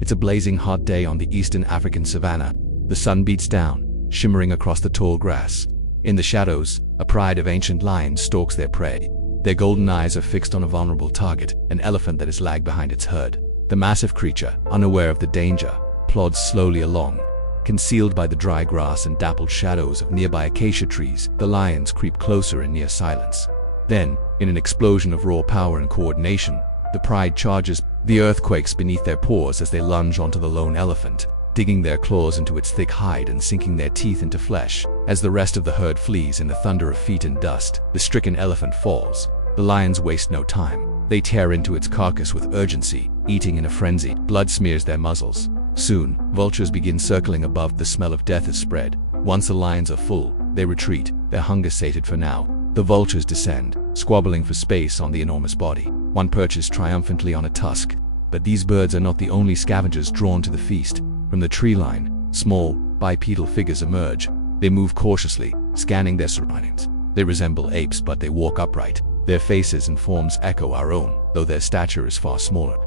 It's a blazing hot day on the eastern African savanna. The sun beats down, shimmering across the tall grass. In the shadows, a pride of ancient lions stalks their prey. Their golden eyes are fixed on a vulnerable target, an elephant that has lagged behind its herd. The massive creature, unaware of the danger, plods slowly along. Concealed by the dry grass and dappled shadows of nearby acacia trees, the lions creep closer in near silence. Then, in an explosion of raw power and coordination, the pride charges. The earth quakes beneath their paws as they lunge onto the lone elephant, digging their claws into its thick hide and sinking their teeth into flesh. As the rest of the herd flees in the thunder of feet and dust, the stricken elephant falls. The lions waste no time. They tear into its carcass with urgency, eating in a frenzy. Blood smears their muzzles. Soon, vultures begin circling above. The smell of death is spread. Once the lions are full, they retreat, their hunger sated for now. The vultures descend, squabbling for space on the enormous body. One perches triumphantly on a tusk. But these birds are not the only scavengers drawn to the feast. From the tree line, small, bipedal figures emerge. They move cautiously, scanning their surroundings. They resemble apes, but they walk upright. Their faces and forms echo our own, though their stature is far smaller.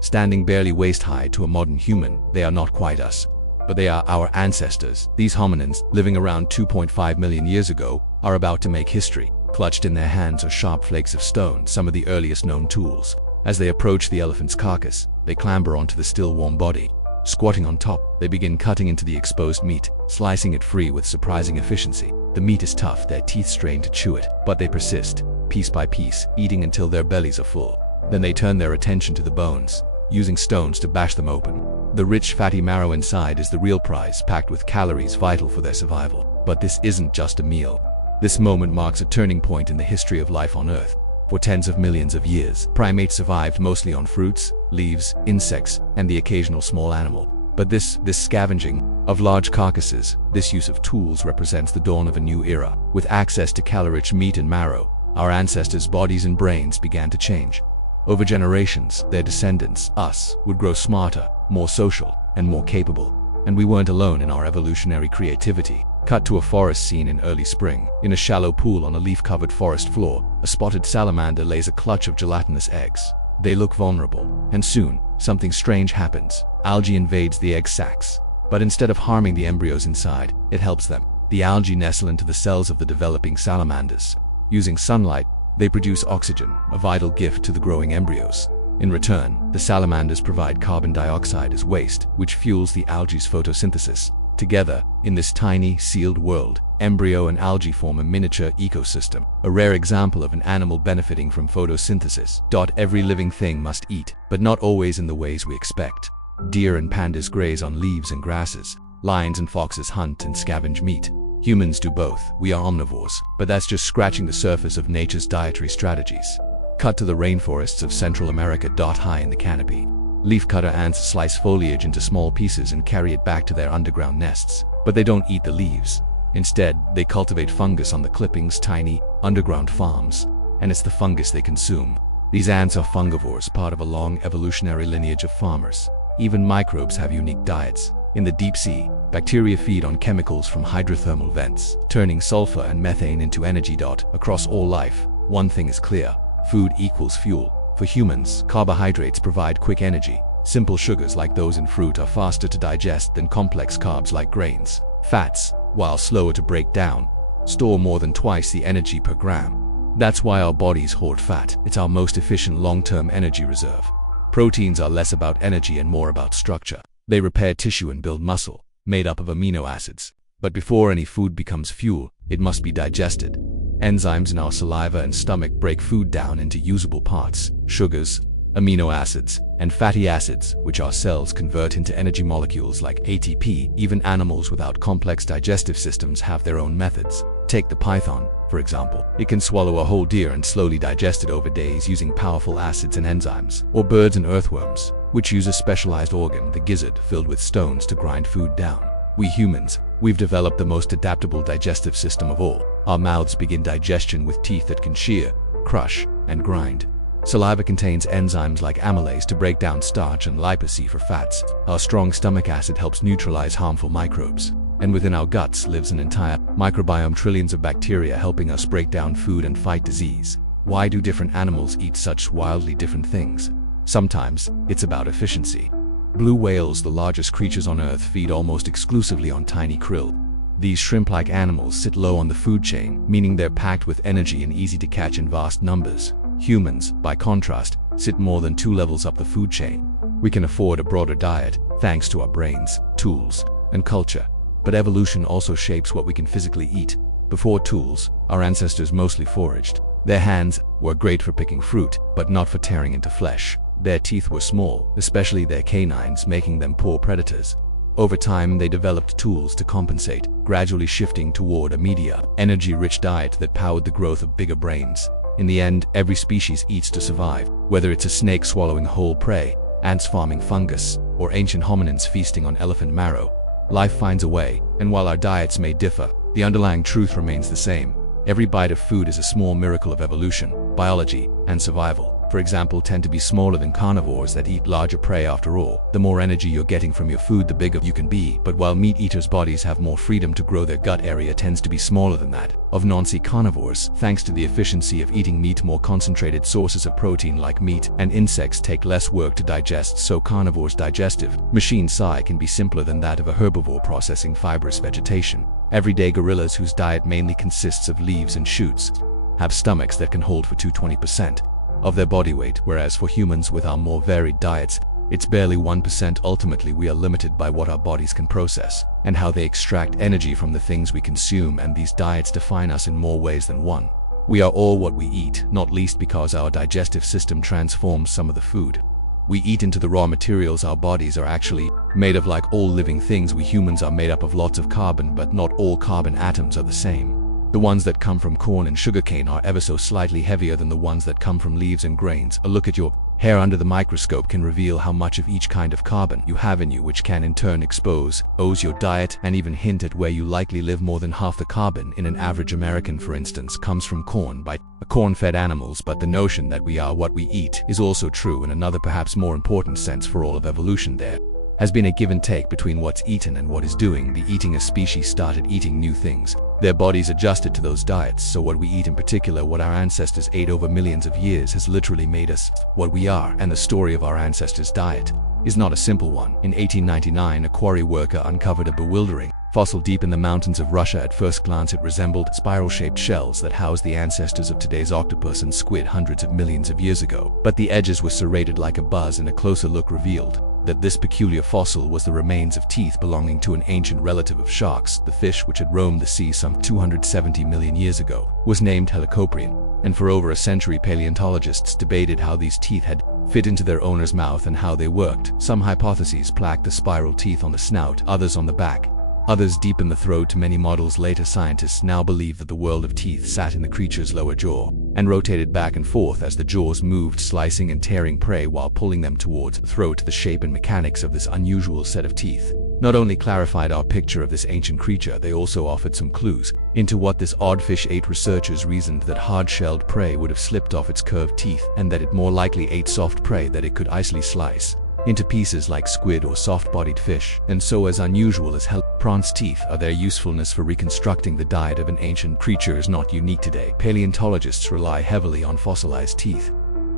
Standing barely waist-high to a modern human, they are not quite us, but they are our ancestors. These hominins, living around 2.5 million years ago, are about to make history. Clutched in their hands are sharp flakes of stone, some of the earliest known tools. As they approach the elephant's carcass, they clamber onto the still warm body. Squatting on top, they begin cutting into the exposed meat, slicing it free with surprising efficiency. The meat is tough, their teeth strain to chew it, but they persist, piece by piece, eating until their bellies are full. Then they turn their attention to the bones, using stones to bash them open. The rich, fatty marrow inside is the real prize, packed with calories vital for their survival. But this isn't just a meal. This moment marks a turning point in the history of life on Earth. For tens of millions of years, primates survived mostly on fruits, leaves, insects, and the occasional small animal. But this scavenging of large carcasses, this use of tools represents the dawn of a new era. With access to calorie-rich meat and marrow, our ancestors' bodies and brains began to change. Over generations, their descendants, us, would grow smarter, more social, and more capable. And we weren't alone in our evolutionary creativity. Cut to a forest scene in early spring. In a shallow pool on a leaf-covered forest floor, a spotted salamander lays a clutch of gelatinous eggs. They look vulnerable, and soon, something strange happens. Algae invades the egg sacs. But instead of harming the embryos inside, it helps them. The algae nestle into the cells of the developing salamanders. Using sunlight, they produce oxygen, a vital gift to the growing embryos. In return, the salamanders provide carbon dioxide as waste, which fuels the algae's photosynthesis. Together, in this tiny, sealed world, embryo and algae form a miniature ecosystem, a rare example of an animal benefiting from photosynthesis. Every living thing must eat, but not always in the ways we expect. Deer and pandas graze on leaves and grasses. Lions and foxes hunt and scavenge meat. Humans do both. We are omnivores, but that's just scratching the surface of nature's dietary strategies. Cut to the rainforests of Central America. High in the canopy, leafcutter ants slice foliage into small pieces and carry it back to their underground nests. But they don't eat the leaves. Instead, they cultivate fungus on the clippings, tiny, underground farms. And it's the fungus they consume. These ants are fungivores, part of a long evolutionary lineage of farmers. Even microbes have unique diets. In the deep sea, bacteria feed on chemicals from hydrothermal vents, turning sulfur and methane into energy. Across all life, one thing is clear: food equals fuel. For humans, carbohydrates provide quick energy. Simple sugars like those in fruit are faster to digest than complex carbs like grains. Fats, while slower to break down, store more than twice the energy per gram. That's why our bodies hoard fat. It's our most efficient long-term energy reserve. Proteins are less about energy and more about structure. They repair tissue and build muscle, made up of amino acids. But before any food becomes fuel, it must be digested. Enzymes in our saliva and stomach break food down into usable parts: sugars, amino acids, and fatty acids, which our cells convert into energy molecules like ATP. Even animals without complex digestive systems have their own methods. Take the python, for example. It can swallow a whole deer and slowly digest it over days using powerful acids and enzymes. Or birds and earthworms, which use a specialized organ, the gizzard, filled with stones to grind food down. We humans, we've developed the most adaptable digestive system of all. Our mouths begin digestion with teeth that can shear, crush, and grind. Saliva contains enzymes like amylase to break down starch and lipase for fats. Our strong stomach acid helps neutralize harmful microbes. And within our guts lives an entire microbiome, trillions of bacteria helping us break down food and fight disease. Why do different animals eat such wildly different things? Sometimes, it's about efficiency. Blue whales, the largest creatures on Earth, feed almost exclusively on tiny krill. These shrimp-like animals sit low on the food chain, meaning they're packed with energy and easy to catch in vast numbers. Humans, by contrast, sit more than 2 levels up the food chain. We can afford a broader diet, thanks to our brains, tools, and culture. But evolution also shapes what we can physically eat. Before tools, our ancestors mostly foraged. Their hands were great for picking fruit, but not for tearing into flesh. Their teeth were small, especially their canines, making them poor predators. Over time, they developed tools to compensate, gradually shifting toward a media, energy-rich diet that powered the growth of bigger brains. In the end, every species eats to survive, whether it's a snake swallowing whole prey, ants farming fungus, or ancient hominins feasting on elephant marrow. Life finds a way, and while our diets may differ, the underlying truth remains the same. Every bite of food is a small miracle of evolution, biology, and survival. For example, tend to be smaller than carnivores that eat larger prey. After all, the more energy you're getting from your food, the bigger you can be. But while meat eaters' bodies have more freedom to grow, their gut area tends to be smaller than that of non-sea carnivores. Thanks to the efficiency of eating meat, more concentrated sources of protein like meat and insects take less work to digest, so carnivores' digestive machine size can be simpler than that of a herbivore processing fibrous vegetation. Everyday gorillas, whose diet mainly consists of leaves and shoots, have stomachs that can hold for 20% of their body weight, whereas for humans with our more varied diets, it's barely 1%. Ultimately, we are limited by what our bodies can process and how they extract energy from the things we consume, and these diets define us in more ways than one. We are all what we eat, not least because our digestive system transforms some of the food we eat into the raw materials our bodies are actually made of. Like all living things, we humans are made up of lots of carbon, but not all carbon atoms are the same. The ones that come from corn and sugarcane are ever so slightly heavier than the ones that come from leaves and grains. A look at your hair under the microscope can reveal how much of each kind of carbon you have in you, which can in turn expose your diet and even hint at where you likely live. More than half the carbon in an average American, for instance, comes from corn by corn-fed animals. But the notion that we are what we eat is also true in another, perhaps more important sense. For all of evolution, there has been a give and take between what's eaten and what is doing. The eating a species started eating new things. Their bodies adjusted to those diets, so what we eat, in particular what our ancestors ate over millions of years, has literally made us what we are. And the story of our ancestors' diet is not a simple one. In 1899, a quarry worker uncovered a bewildering fossil deep in the mountains of Russia. At first glance, it resembled spiral-shaped shells that housed the ancestors of today's octopus and squid hundreds of millions of years ago. But the edges were serrated like a buzz, and a closer look revealed that this peculiar fossil was the remains of teeth belonging to an ancient relative of sharks. The fish, which had roamed the sea some 270 million years ago, was named Helicoprion, and for over a century paleontologists debated how these teeth had fit into their owner's mouth and how they worked. Some hypotheses plaque the spiral teeth on the snout, others on the back, others deep in the throat. To many models later, scientists now believe that the world of teeth sat in the creature's lower jaw and rotated back and forth as the jaws moved, slicing and tearing prey while pulling them towards the throat. The shape and mechanics of this unusual set of teeth not only clarified our picture of this ancient creature, they also offered some clues into what this odd fish ate. Researchers reasoned that hard-shelled prey would have slipped off its curved teeth, and that it more likely ate soft prey that it could easily slice into pieces like squid or soft-bodied fish. And so, as unusual as prawns' teeth are, their usefulness for reconstructing the diet of an ancient creature is not unique today. Paleontologists rely heavily on fossilized teeth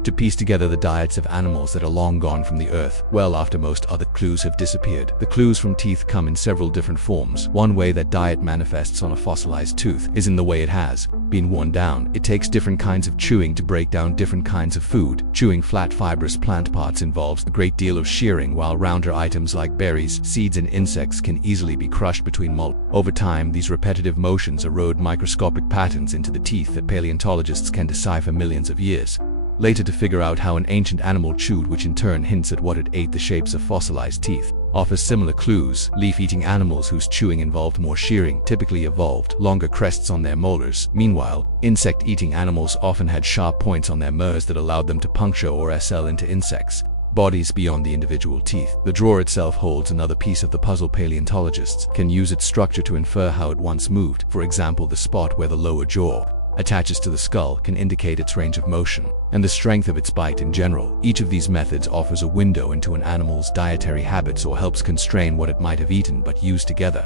to piece together the diets of animals that are long gone from the earth, well after most other clues have disappeared. The clues from teeth come in several different forms. One way that diet manifests on a fossilized tooth is in the way it has been worn down. It takes different kinds of chewing to break down different kinds of food. Chewing flat fibrous plant parts involves a great deal of shearing, while rounder items like berries, seeds, and insects can easily be crushed between molars. Over time, these repetitive motions erode microscopic patterns into the teeth that paleontologists can decipher millions of years later to figure out how an ancient animal chewed, which in turn hints at what it ate. The shapes of fossilized teeth offers similar clues. Leaf-eating animals whose chewing involved more shearing typically evolved longer crests on their molars. Meanwhile, insect-eating animals often had sharp points on their murs that allowed them to puncture or sell into insects' bodies beyond the individual teeth. The drawer itself holds another piece of the puzzle. Paleontologists can use its structure to infer how it once moved. For example, the spot where the lower jaw attaches to the skull can indicate its range of motion and the strength of its bite in general. Each of these methods offers a window into an animal's dietary habits or helps constrain what it might have eaten. But used together,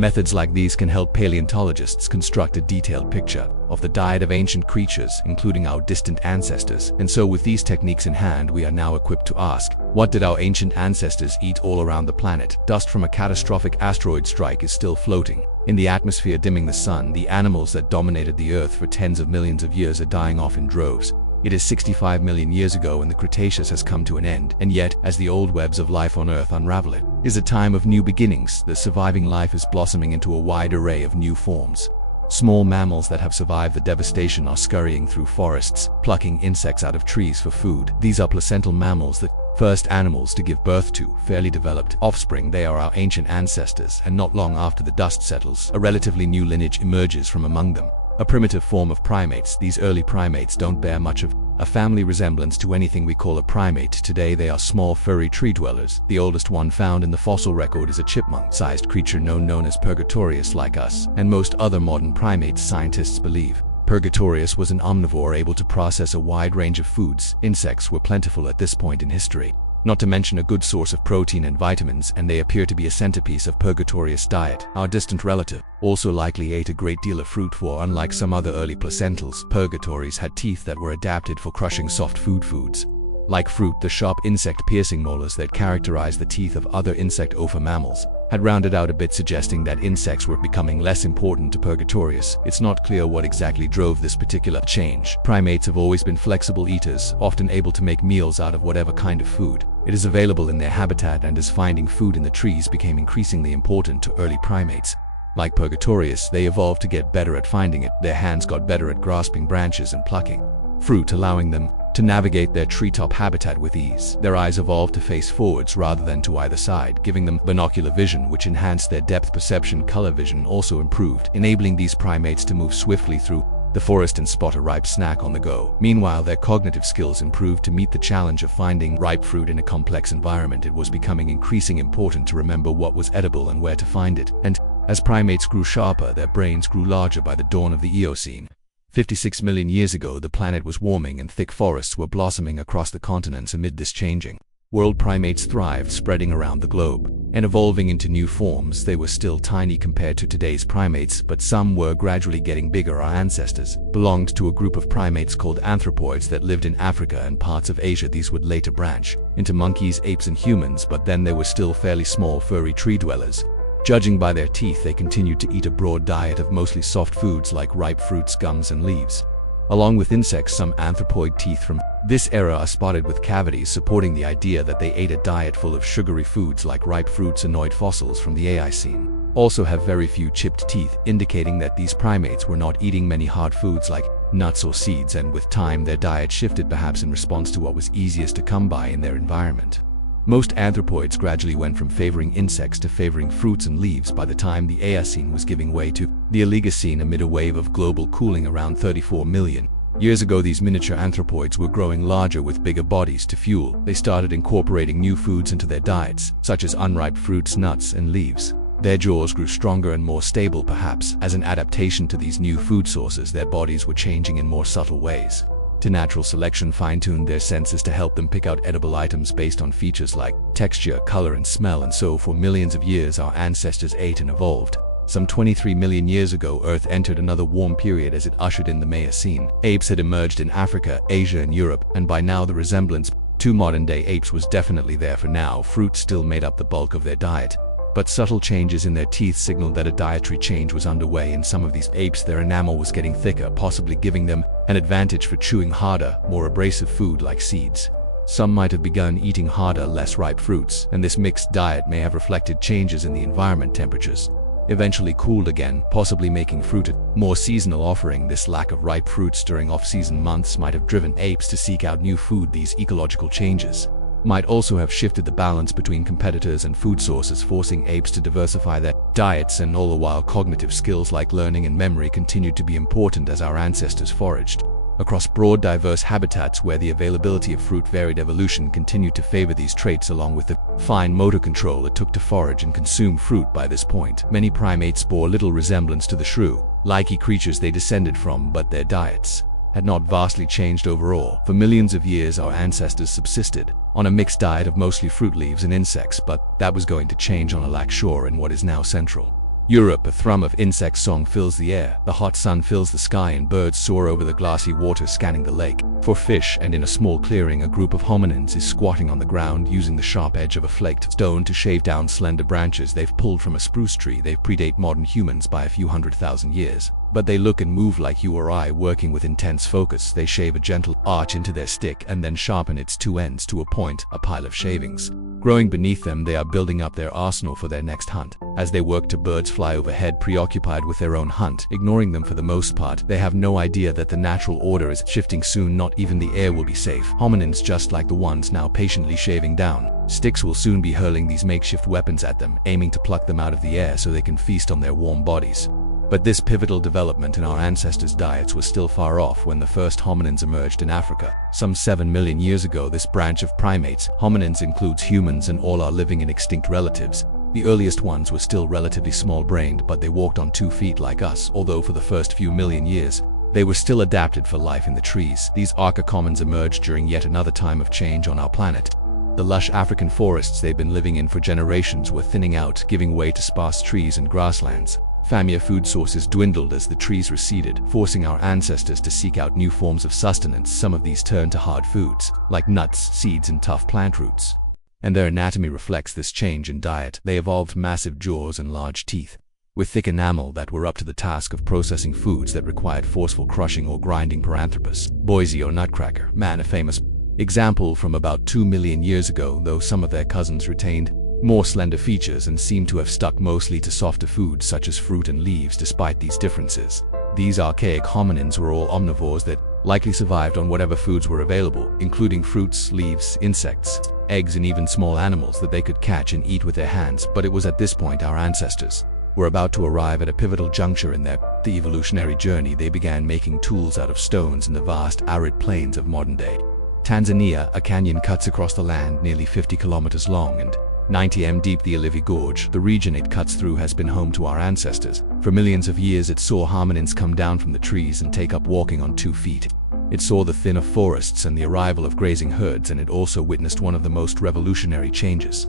Methods like these can help paleontologists construct a detailed picture of the diet of ancient creatures, including our distant ancestors. And so with these techniques in hand, we are now equipped to ask, what did our ancient ancestors eat all around the planet? Dust from a catastrophic asteroid strike is still floating in the atmosphere, dimming the sun. The animals that dominated the Earth for tens of millions of years are dying off in droves. It is 65 million years ago and the Cretaceous has come to an end. And yet, as the old webs of life on Earth unravel, it is a time of new beginnings. The surviving life is blossoming into a wide array of new forms. Small mammals that have survived the devastation are scurrying through forests, plucking insects out of trees for food. These are placental mammals, the first animals to give birth to fairly developed offspring. They are our ancient ancestors, and not long after the dust settles, a relatively new lineage emerges from among them. A primitive form of primates. These early primates don't bear much of a family resemblance to anything we call a primate today. They are small, furry tree dwellers. The oldest one found in the fossil record is a chipmunk-sized creature known as Purgatorius, like us and most other modern primates. Scientists believe Purgatorius was an omnivore able to process a wide range of foods. Insects were plentiful at this point in history, not to mention a good source of protein and vitamins, and they appear to be a centerpiece of Purgatorius' diet. Our distant relative also likely ate a great deal of fruit, for unlike some other early placentals, Purgatorius had teeth that were adapted for crushing soft foods. Like fruit, the sharp insect-piercing molars that characterize the teeth of other insectivore mammals had rounded out a bit, suggesting that insects were becoming less important to Purgatorius. It's not clear what exactly drove this particular change. Primates have always been flexible eaters, often able to make meals out of whatever kind of food it is available in their habitat, and as finding food in the trees became increasingly important to early primates, like Purgatorius, they evolved to get better at finding it. Their hands got better at grasping branches and plucking fruit, allowing them to navigate their treetop habitat with ease. Their eyes evolved to face forwards rather than to either side, giving them binocular vision, which enhanced their depth perception. Color vision also improved, enabling these primates to move swiftly through the forest and spot a ripe snack on the go. Meanwhile, their cognitive skills improved to meet the challenge of finding ripe fruit in a complex environment. It was becoming increasingly important to remember what was edible and where to find it. And as primates grew sharper, their brains grew larger. By the dawn of the Eocene, 56 million years ago, the planet was warming and thick forests were blossoming across the continents. Amid this changing world, primates thrived, spreading around the globe and evolving into new forms. They were still tiny compared to today's primates, but some were gradually getting bigger. Our ancestors belonged to a group of primates called anthropoids that lived in Africa and parts of Asia. These would later branch into monkeys, apes, and humans, but then they were still fairly small, furry tree dwellers. Judging by their teeth, they continued to eat a broad diet of mostly soft foods like ripe fruits, gums, and leaves. Along with insects, some anthropoid teeth from this era are spotted with cavities, supporting the idea that they ate a diet full of sugary foods like ripe fruits. Anoid fossils from the Eocene also have very few chipped teeth, indicating that these primates were not eating many hard foods like nuts or seeds, and with time their diet shifted, perhaps in response to what was easiest to come by in their environment. Most anthropoids gradually went from favoring insects to favoring fruits and leaves. By the time the Eocene was giving way to the Oligocene amid a wave of global cooling around 34 million years ago, these miniature anthropoids were growing larger with bigger bodies to fuel. They started incorporating new foods into their diets, such as unripe fruits, nuts, and leaves. Their jaws grew stronger and more stable, perhaps as an adaptation to these new food sources. Their bodies were changing in more subtle ways. To natural selection fine-tuned their senses to help them pick out edible items based on features like texture, color, and smell. And so for millions of years our ancestors ate and evolved. Some 23 million years ago, Earth entered another warm period as it ushered in the Miocene. Apes had emerged in Africa, Asia, and Europe, and by now the resemblance to modern-day apes was definitely there. For now, fruit still made up the bulk of their diet, but subtle changes in their teeth signaled that a dietary change was underway. In some of these apes, their enamel was getting thicker, possibly giving them an advantage for chewing harder, more abrasive food like seeds. Some might have begun eating harder, less ripe fruits, and this mixed diet may have reflected changes in the environment. Temperatures eventually cooled again, possibly making fruit a more seasonal offering. This lack of ripe fruits during off-season months might have driven apes to seek out new food. These ecological changes might also have shifted the balance between competitors and food sources, forcing apes to diversify their diets, and all the while cognitive skills like learning and memory continued to be important as our ancestors foraged across broad, diverse habitats where the availability of fruit varied. Evolution continued to favor these traits, along with the fine motor control it took to forage and consume fruit. By this point, many primates bore little resemblance to the shrew-like creatures they descended from, but their diets had not vastly changed overall. For millions of years our ancestors subsisted on a mixed diet of mostly fruit, leaves, and insects, but that was going to change on a lake shore in what is now Central Europe, a thrum of insect song fills the air, the hot sun fills the sky, and birds soar over the glassy water scanning the lake for fish. And in a small clearing, a group of hominins is squatting on the ground, using the sharp edge of a flaked stone to shave down slender branches they've pulled from a spruce tree. They predate modern humans by a few 100,000 years, but they look and move like you or I, working with intense focus. They shave a gentle arch into their stick and then sharpen its two ends to a point, a pile of shavings. Growing beneath them, they are building up their arsenal for their next hunt. As they work, birds fly overhead, preoccupied with their own hunt, ignoring them for the most part. They have no idea that the natural order is shifting soon. Not even the air will be safe. Hominins, just like the ones now patiently shaving down sticks, will soon be hurling these makeshift weapons at them, aiming to pluck them out of the air so they can feast on their warm bodies. But this pivotal development in our ancestors' diets was still far off when the first hominins emerged in Africa. Some 7 million years ago, this branch of primates, hominins, includes humans and all our living and extinct relatives. The earliest ones were still relatively small-brained, but they walked on 2 feet like us, although for the first few million years, they were still adapted for life in the trees. These archaicomins emerged during yet another time of change on our planet. The lush African forests they've been living in for generations were thinning out, giving way to sparse trees and grasslands. Familiar food sources dwindled as the trees receded, forcing our ancestors to seek out new forms of sustenance. Some of these turned to hard foods, like nuts, seeds, and tough plant roots. And their anatomy reflects this change in diet. They evolved massive jaws and large teeth, with thick enamel that were up to the task of processing foods that required forceful crushing or grinding. Paranthropus, Boise or Nutcracker, man, a famous example from about 2 million years ago, though some of their cousins retained more slender features and seem to have stuck mostly to softer foods such as fruit and leaves. Despite these differences, these archaic hominins were all omnivores that likely survived on whatever foods were available, including fruits, leaves, insects, eggs, and even small animals that they could catch and eat with their hands. But it was at this point our ancestors were about to arrive at a pivotal juncture in the evolutionary journey. They began making tools out of stones in the vast arid plains of modern-day Tanzania. A canyon cuts across the land nearly 50 kilometers long and 90 m deep. The Olivi Gorge, the region it cuts through, has been home to our ancestors. For millions of years, it saw hominins come down from the trees and take up walking on 2 feet. It saw the thin of forests and the arrival of grazing herds, and it also witnessed one of the most revolutionary changes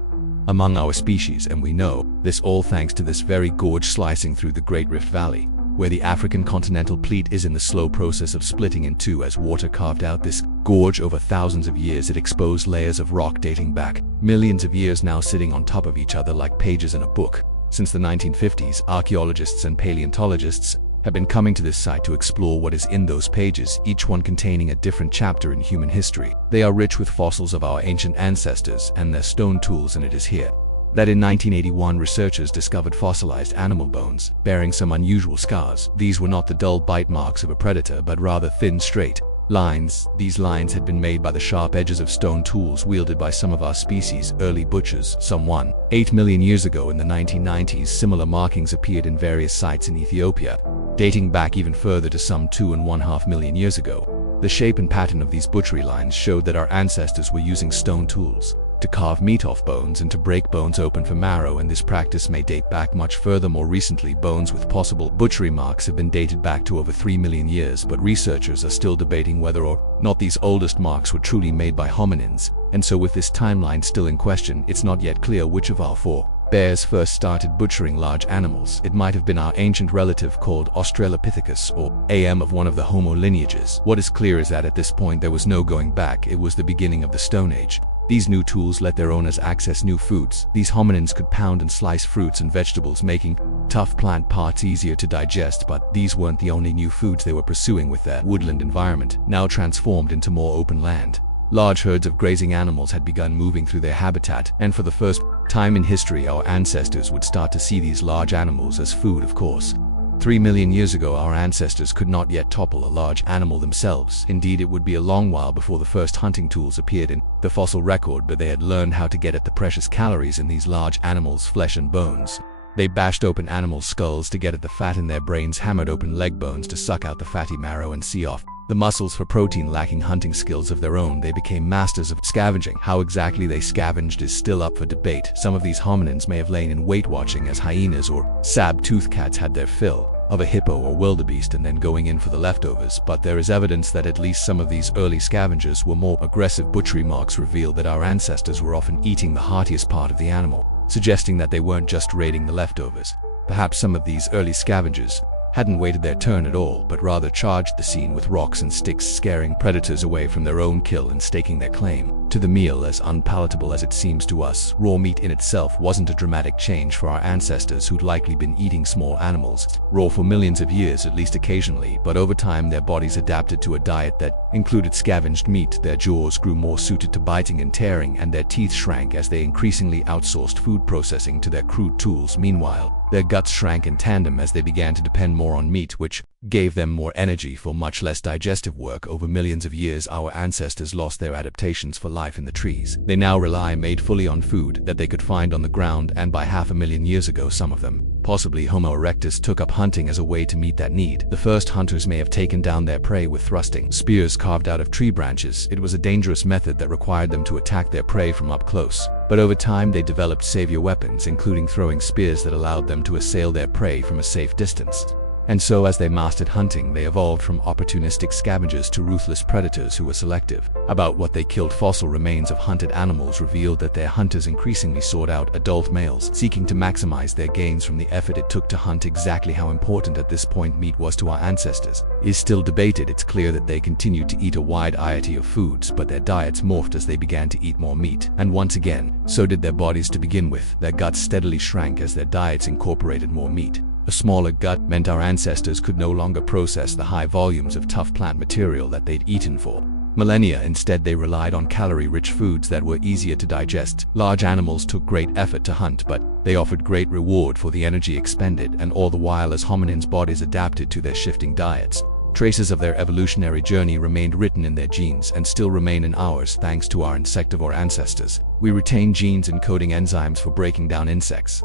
among our species, and we know this all thanks to this very gorge slicing through the Great Rift Valley, where the African continental plate is in the slow process of splitting in two as water carved out this gorge. Over thousands of years, it exposed layers of rock dating back millions of years, now sitting on top of each other like pages in a book. Since the 1950s, archaeologists and paleontologists have been coming to this site to explore what is in those pages, each one containing a different chapter in human history. They are rich with fossils of our ancient ancestors and their stone tools, and it is here that in 1981 researchers discovered fossilized animal bones bearing some unusual scars. These were not the dull bite marks of a predator, but rather thin, straight lines. These lines had been made by the sharp edges of stone tools wielded by some of our species' early butchers. Some 1.8 million years ago in the 1990s, similar markings appeared in various sites in Ethiopia, dating back even further to some 2.5 million years ago. The shape and pattern of these butchery lines showed that our ancestors were using stone tools to carve meat off bones and to break bones open for marrow, and this practice may date back much further. More recently, bones with possible butchery marks have been dated back to over 3 million years, but researchers are still debating whether or not these oldest marks were truly made by hominins. And so, with this timeline still in question, it's not yet clear which of our forebears first started butchering large animals. It might have been our ancient relative called Australopithecus, or AM, of one of the Homo lineages. What is clear is that at this point there was no going back. It was the beginning of the Stone Age. These new tools let their owners access new foods. These hominins could pound and slice fruits and vegetables, making tough plant parts easier to digest. But these weren't the only new foods they were pursuing. With their woodland environment now transformed into more open land, large herds of grazing animals had begun moving through their habitat, and for the first time in history, our ancestors would start to see these large animals as food. Of course, 3 million years ago, our ancestors could not yet topple a large animal themselves. Indeed, it would be a long while before the first hunting tools appeared in the fossil record, but they had learned how to get at the precious calories in these large animals' flesh and bones. They bashed open animal skulls to get at the fat in their brains, hammered open leg bones to suck out the fatty marrow and see off the muscles for protein. Lacking hunting skills of their own, they became masters of scavenging. How exactly they scavenged is still up for debate. Some of these hominins may have lain in wait, watching as hyenas or sab-toothed cats had their fill of a hippo or wildebeest and then going in for the leftovers. But there is evidence that at least some of these early scavengers were more aggressive. Butchery marks reveal that our ancestors were often eating the heartiest part of the animal, suggesting that they weren't just raiding the leftovers. Perhaps some of these early scavengers hadn't waited their turn at all, but rather charged the scene with rocks and sticks, scaring predators away from their own kill and staking their claim to the meal. As unpalatable as it seems to us, raw meat in itself wasn't a dramatic change for our ancestors, who'd likely been eating small animals raw for millions of years, at least occasionally, but over time their bodies adapted to a diet that included scavenged meat. Their jaws grew more suited to biting and tearing, and their teeth shrank as they increasingly outsourced food processing to their crude tools. Meanwhile, their guts shrank in tandem as they began to depend more on meat, which gave them more energy for much less digestive work. Over millions of years, our ancestors lost their adaptations for life in the trees. They now rely made fully on food that they could find on the ground, and by 500,000 years ago, some of them, possibly Homo erectus, took up hunting as a way to meet that need. The first hunters may have taken down their prey with thrusting spears carved out of tree branches. It was a dangerous method that required them to attack their prey from up close. But over time they developed savior weapons, including throwing spears that allowed them to assail their prey from a safe distance. And so, as they mastered hunting, they evolved from opportunistic scavengers to ruthless predators who were selective about what they killed. Fossil remains of hunted animals revealed that their hunters increasingly sought out adult males, seeking to maximize their gains from the effort it took to hunt. Exactly how important at this point meat was to our ancestors is still debated. It's clear that they continued to eat a wide variety of foods, but their diets morphed as they began to eat more meat. And once again, so did their bodies to begin with. Their guts steadily shrank as their diets incorporated more meat. A smaller gut meant our ancestors could no longer process the high volumes of tough plant material that they'd eaten for millennia. Instead, they relied on calorie-rich foods that were easier to digest. Large animals took great effort to hunt, but they offered great reward for the energy expended, and all the while as hominins' bodies adapted to their shifting diets. Traces of their evolutionary journey remained written in their genes and still remain in ours thanks to our insectivore ancestors. We retain genes encoding enzymes for breaking down insects.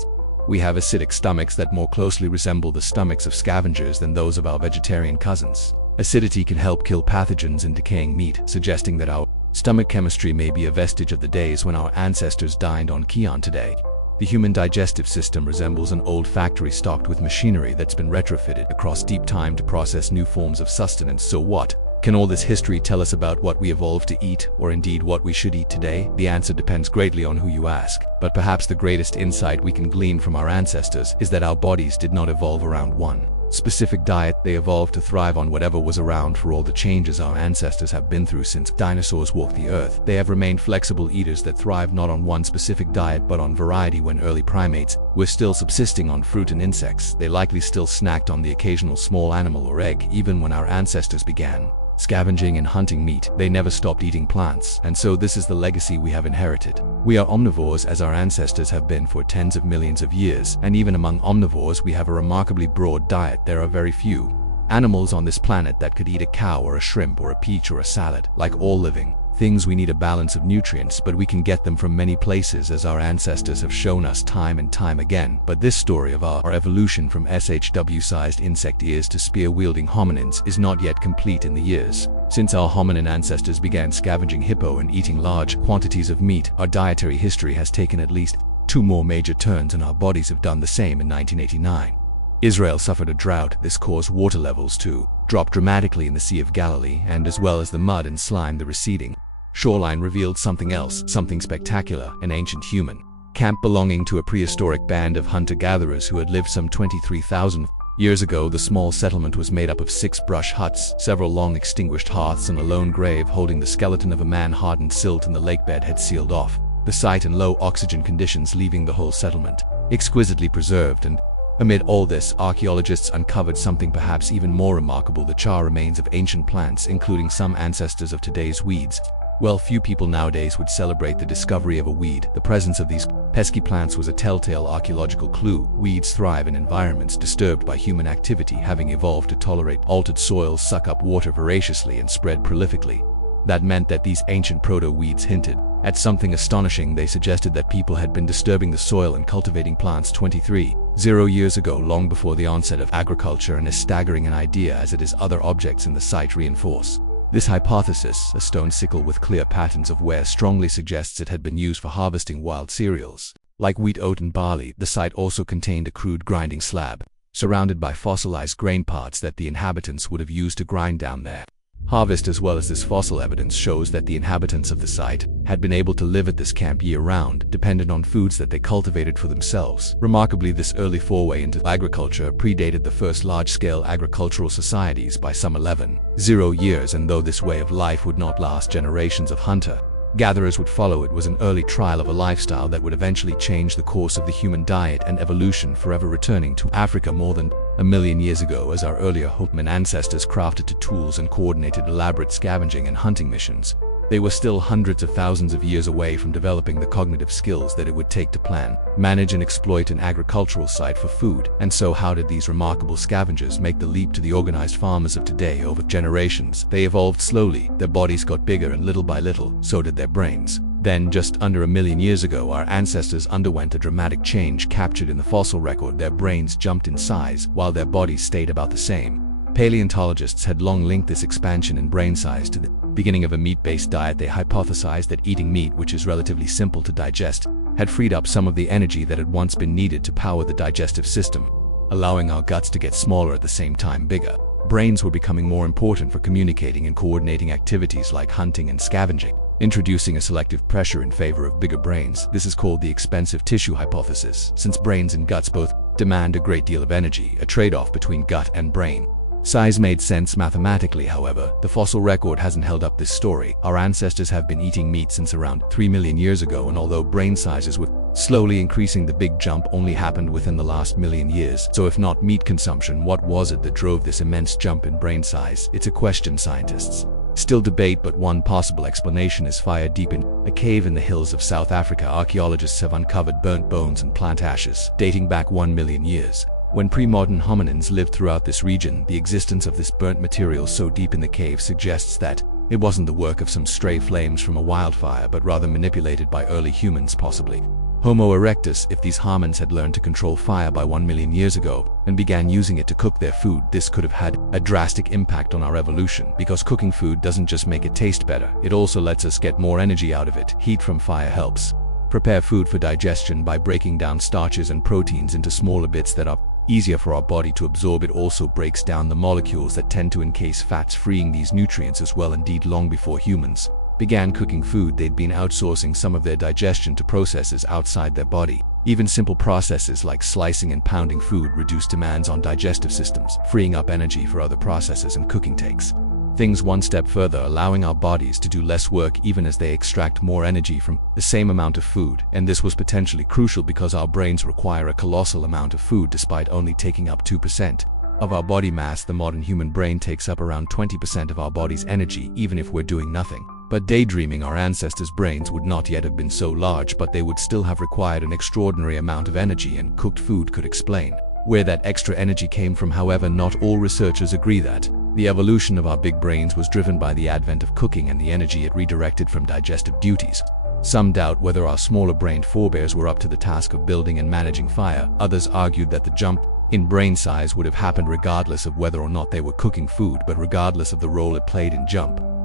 We have acidic stomachs that more closely resemble the stomachs of scavengers than those of our vegetarian cousins. Acidity can help kill pathogens in decaying meat, suggesting that our stomach chemistry may be a vestige of the days when our ancestors dined on Kion today. The human digestive system resembles an old factory stocked with machinery that's been retrofitted across deep time to process new forms of sustenance. So what can all this history tell us about what we evolved to eat, or indeed what we should eat today? The answer depends greatly on who you ask, but perhaps the greatest insight we can glean from our ancestors is that our bodies did not evolve around one specific diet. They evolved to thrive on whatever was around. For all the changes our ancestors have been through since dinosaurs walked the earth, they have remained flexible eaters that thrive not on one specific diet but on variety. When early primates were still subsisting on fruit and insects, they likely still snacked on the occasional small animal or egg. Even when our ancestors began scavenging and hunting meat, they never stopped eating plants, and so this is the legacy we have inherited. We are omnivores, as our ancestors have been for tens of millions of years, and even among omnivores we have a remarkably broad diet. There are very few animals on this planet that could eat a cow or a shrimp or a peach or a salad. Like all living things, we need a balance of nutrients, but we can get them from many places, as our ancestors have shown us time and time again. But this story of our evolution from SHW-sized insect ears to spear-wielding hominins is not yet complete. In the years since our hominin ancestors began scavenging hippo and eating large quantities of meat, our dietary history has taken at least 2 more major turns, and our bodies have done the same. In 1989, Israel suffered a drought. This caused water levels to drop dramatically in the Sea of Galilee, and as well as the mud and slime, the receding shoreline revealed something else, something spectacular: an ancient human camp belonging to a prehistoric band of hunter-gatherers who had lived some 23,000 years ago. The small settlement was made up of 6 brush huts, several long extinguished hearths, and a lone grave holding the skeleton of a man. Hardened silt in the lakebed had sealed off the site, and low oxygen conditions leaving the whole settlement exquisitely preserved. And amid all this, archaeologists uncovered something perhaps even more remarkable: the charred remains of ancient plants, including some ancestors of today's weeds. Well, few people nowadays would celebrate the discovery of a weed. The presence of these pesky plants was a telltale archaeological clue. Weeds thrive in environments disturbed by human activity, having evolved to tolerate altered soils, suck up water voraciously, and spread prolifically. That meant that these ancient proto-weeds hinted at something astonishing. They suggested that people had been disturbing the soil and cultivating plants 23,000 years ago, long before the onset of agriculture. And as staggering an idea as it is, other objects in the site reinforce this hypothesis. A stone sickle with clear patterns of wear strongly suggests it had been used for harvesting wild cereals like wheat, oat, and barley. The site also contained a crude grinding slab surrounded by fossilized grain parts that the inhabitants would have used to grind down their harvest as well as this fossil evidence shows that the inhabitants of the site had been able to live at this camp year-round, dependent on foods that they cultivated for themselves. Remarkably, this early foray into agriculture predated the first large-scale agricultural societies by some 11,000 years, and though this way of life would not last, generations of hunter-gatherers would follow. It was an early trial of a lifestyle that would eventually change the course of the human diet and evolution, forever returning to Africa more than 1,000,000 years ago as our earlier Homan ancestors crafted to tools and coordinated elaborate scavenging and hunting missions. They were still hundreds of thousands of years away from developing the cognitive skills that it would take to plan, manage and exploit an agricultural site for food. And so how did these remarkable scavengers make the leap to the organized farmers of today over generations? They evolved slowly, their bodies got bigger, and little by little, so did their brains. Then, just under 1,000,000 years ago, our ancestors underwent a dramatic change captured in the fossil record. Their brains jumped in size, while their bodies stayed about the same. Paleontologists had long linked this expansion in brain size to the beginning of a meat-based diet. They hypothesized that eating meat, which is relatively simple to digest, had freed up some of the energy that had once been needed to power the digestive system, allowing our guts to get smaller at the same time bigger. Brains were becoming more important for communicating and coordinating activities like hunting and scavenging, introducing a selective pressure in favor of bigger brains. This is called the expensive tissue hypothesis. Since brains and guts both demand a great deal of energy, a trade-off between gut and brain size made sense mathematically. However, the fossil record hasn't held up this story. Our ancestors have been eating meat since around 3,000,000 years ago, and although brain sizes were slowly increasing, the big jump only happened within the last 1,000,000 years. So if not meat consumption, what was it that drove this immense jump in brain size? It's a question scientists still debate, but one possible explanation is fire. Deep in a cave in the hills of South Africa, archaeologists have uncovered burnt bones and plant ashes dating back 1,000,000 years. When pre-modern hominins lived throughout this region, the existence of this burnt material so deep in the cave suggests that it wasn't the work of some stray flames from a wildfire, but rather manipulated by early humans, possibly Homo erectus. If these homins had learned to control fire by 1,000,000 years ago and began using it to cook their food, this could have had a drastic impact on our evolution, because cooking food doesn't just make it taste better, it also lets us get more energy out of it. Heat from fire helps prepare food for digestion by breaking down starches and proteins into smaller bits that are easier for our body to absorb. It also breaks down the molecules that tend to encase fats, freeing these nutrients as well. Indeed, long before humans began cooking food, they'd been outsourcing some of their digestion to processes outside their body. Even simple processes like slicing and pounding food reduce demands on digestive systems, freeing up energy for other processes, and cooking takes things one step further, allowing our bodies to do less work even as they extract more energy from the same amount of food. And this was potentially crucial because our brains require a colossal amount of food despite only taking up 2% of our body mass. The modern human brain takes up around 20% of our body's energy, even if we're doing nothing but daydreaming. Our ancestors' brains would not yet have been so large, but they would still have required an extraordinary amount of energy, and cooked food could explain where that extra energy came from. However, not all researchers agree that the evolution of our big brains was driven by the advent of cooking and the energy it redirected from digestive duties. Some doubt whether our smaller-brained forebears were up to the task of building and managing fire. Others argued that the jump in brain size would have happened regardless of whether or not they were cooking food, but regardless of the role it played in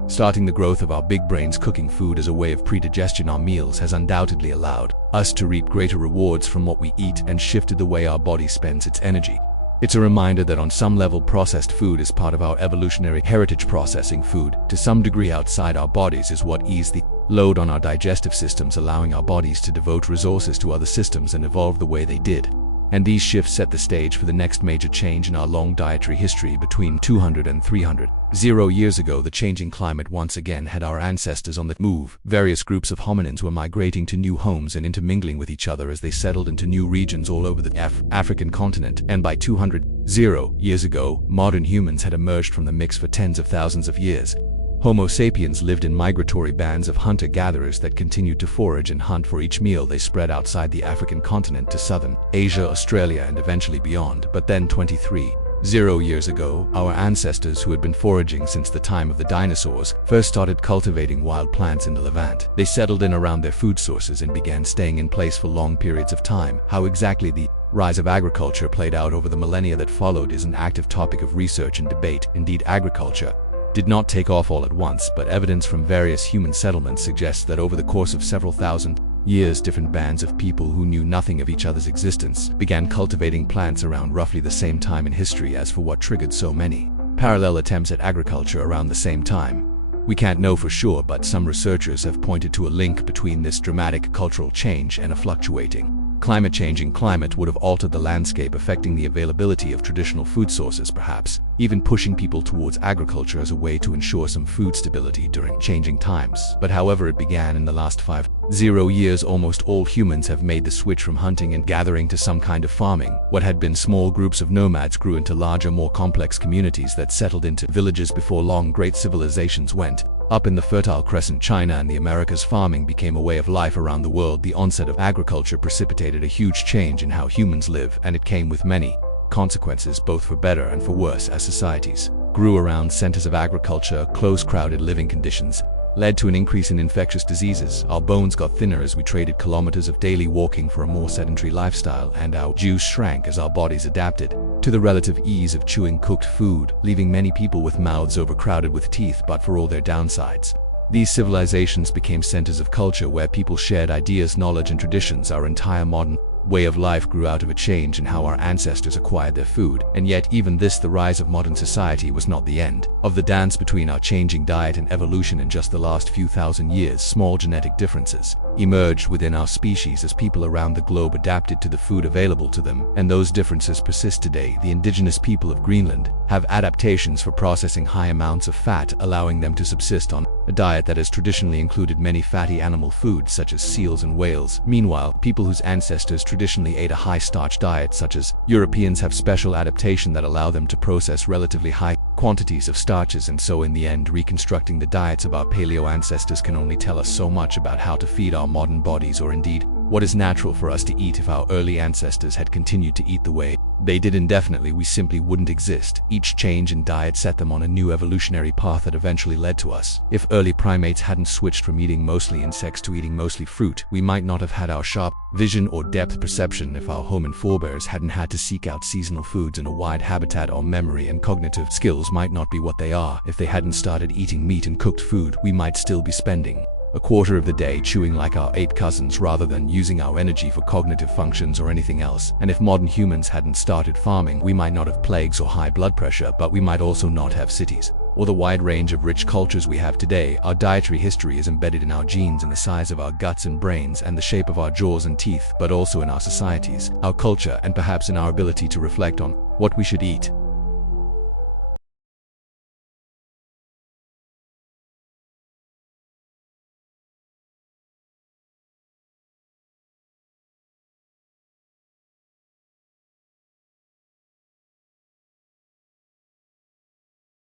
starting the growth of our big brains. Cooking food as a way of pre-digestion our meals has undoubtedly allowed us to reap greater rewards from what we eat and shifted the way our body spends its energy. It's a reminder that on some level, processed food is part of our evolutionary heritage. Processing food to some degree outside our bodies is what eased the load on our digestive systems, allowing our bodies to devote resources to other systems and evolve the way they did. And these shifts set the stage for the next major change in our long dietary history. Between 200 and 300 years ago, the changing climate once again had our ancestors on the move. Various groups of hominins were migrating to new homes and intermingling with each other as they settled into new regions all over the African continent. And by 200 years ago, modern humans had emerged from the mix. For tens of thousands of years, Homo sapiens lived in migratory bands of hunter-gatherers that continued to forage and hunt for each meal. They spread outside the African continent to southern Asia, Australia, and eventually beyond. But then 23 years ago, our ancestors, who had been foraging since the time of the dinosaurs, first started cultivating wild plants in the Levant. They settled in around their food sources and began staying in place for long periods of time. How exactly the rise of agriculture played out over the millennia that followed is an active topic of research and debate. Indeed, agriculture did not take off all at once, but evidence from various human settlements suggests that over the course of several thousand years, different bands of people who knew nothing of each other's existence began cultivating plants around roughly the same time in history. As for what triggered so many parallel attempts at agriculture around the same time. We can't know for sure, but some researchers have pointed to a link between this dramatic cultural change and a fluctuating climate. Changing climate would have altered the landscape, affecting the availability of traditional food sources, perhaps even pushing people towards agriculture as a way to ensure some food stability during changing times. But however it began in the last 50 years, almost all humans have made the switch from hunting and gathering to some kind of farming. What had been small groups of nomads grew into larger, more complex communities that settled into villages. Before long, great civilizations went up in the Fertile Crescent, China and the Americas. Farming became a way of life around the world. The onset of agriculture precipitated a huge change in how humans live, and it came with many consequences, both for better and for worse, as societies grew around centers of agriculture. Close, crowded living conditions led to an increase in infectious diseases. Our bones got thinner as we traded kilometers of daily walking for a more sedentary lifestyle, and our juice shrank as our bodies adapted to the relative ease of chewing cooked food, leaving many people with mouths overcrowded with teeth. But for all their downsides, these civilizations became centers of culture where people shared ideas, knowledge, and traditions. Our entire modern way of life grew out of a change in how our ancestors acquired their food. And yet, even this, the rise of modern society, was not the end of the dance between our changing diet and evolution. In just the last few thousand years, small genetic differences emerged within our species as people around the globe adapted to the food available to them, and those differences persist today. The indigenous people of Greenland have adaptations for processing high amounts of fat, allowing them to subsist on a diet that has traditionally included many fatty animal foods such as seals and whales. Meanwhile, people whose ancestors traditionally ate a high-starch diet, such as Europeans, have special adaptation that allow them to process relatively high quantities of starches, and so in the end, reconstructing the diets of our paleo ancestors can only tell us so much about how to feed our modern bodies, or indeed what is natural for us to eat. If our early ancestors had continued to eat the way they did indefinitely, we simply wouldn't exist. Each change in diet set them on a new evolutionary path that eventually led to us. If early primates hadn't switched from eating mostly insects to eating mostly fruit, we might not have had our sharp vision or depth perception. If our hominid forebears hadn't had to seek out seasonal foods in a wide habitat, our memory and cognitive skills might not be what they are. If they hadn't started eating meat and cooked food, we might still be spending a quarter of the day chewing like our ape cousins rather than using our energy for cognitive functions or anything else. And if modern humans hadn't started farming, we might not have plagues or high blood pressure, but we might also not have cities or the wide range of rich cultures we have today. Our dietary history is embedded in our genes, in the size of our guts and brains, and the shape of our jaws and teeth, but also in our societies, our culture, and perhaps in our ability to reflect on what we should eat.